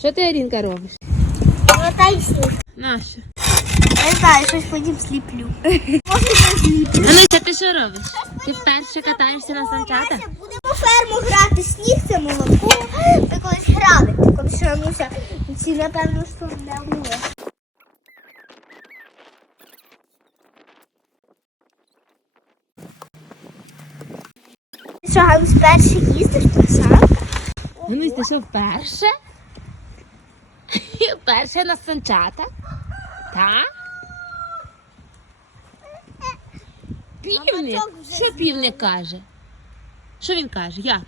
Що ти, Арінка, робиш? Сніг. Нащо? Не знаю, щось потім сліплю. Ануся, ти що робиш? Ти вперше катаєшся на санчатах? Будемо ферму грати. Сніг це молоко. Ми колись грали. Коли ще Ануся, ці напевно, що не було. Що, Ганус перший їздиш по санках? Анусь, ти що вперше? Вперше на санчатах? Так? Півник? Що півник каже? Що він каже? Як?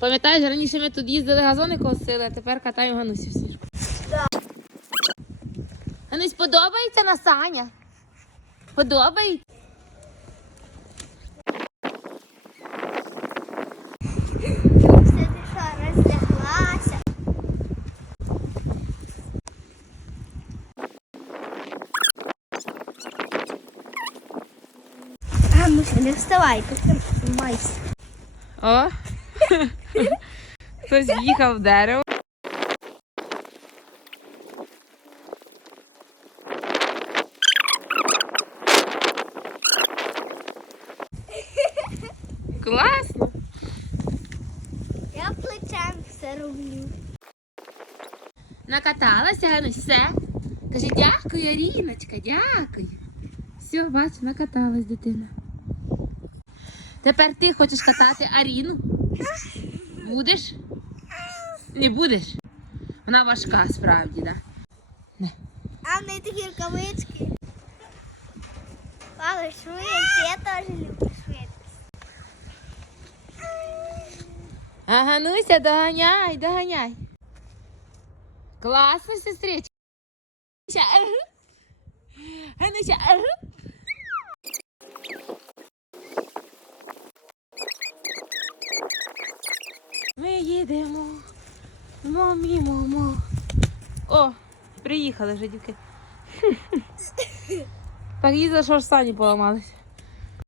Пам'ятаєш, раніше ми тут їздили газони косили, а тепер катаємо Ганусі в сніжку. Ганусь, подобається на саня? Подобається? Все що, розляглася? Гануся, не вставай, підтримайся. О! Хтось в'їхав в дерево. Класно! Я плечем все роблю. Накаталася, Ганусь, все. Кажи, дякую, Аріночка, дякую. Все, бач, накаталась дитина. Тепер ти хочеш катати Аріну? Будеш? Не будеш? Вона важка справді, так? Да? А в неї такі рукавички. Але швидше, я теж люблю А Гануся, доганяй, доганяй. Класно, сестричка. Гануся, ага. Ми їдемо. Мамі, мамо. О, приїхали вже, дівки. Так їздили, що ж сані поламались.